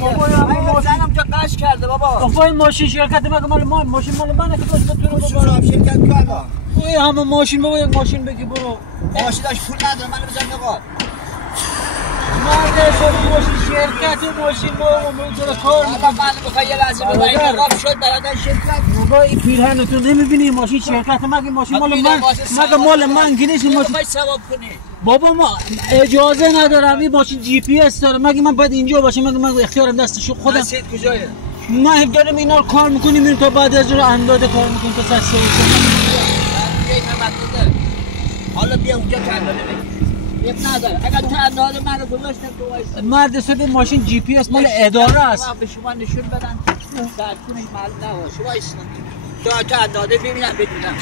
بابا یا زنم تو قش کرده بابا این ماشین شرکت مگه مال ماشین مال منه که تو بتونی بابا شرکت کرده این همه ماشین بابا یک ماشین بگی برو ماشینش پول نداره منو بزن نقاط مرد شما ماشین شرکت ماشین بابا تو کار بابا من میخوای یه لحظه ببین نقاط شد برادر شرکت بابا این پیرهن تو نمیبینی ماشین شرکت مگه ماشین مال من مگه مال من گیرش ماشین میخوای ثواب کنی بابا ما اجازه ندارم این ماشین جی پی اس داره مگه من باید اینجا باشم مگه من اختیارم دستش خودم مسجد کجایه ما داریم اینا رو کار میکنیم این تا بعد از رو اندازه کار میکنیم تا سر سه حالا بیا اونجا که اندازه بگیر نداره اگر تو اندازه من رو گذاشتم تو وایسا مرد سده ماشین جی پی اس مال اداره است به شما نشون بدن در کنش معلوم نباشه وایسا تو اندازه ببینم بدونم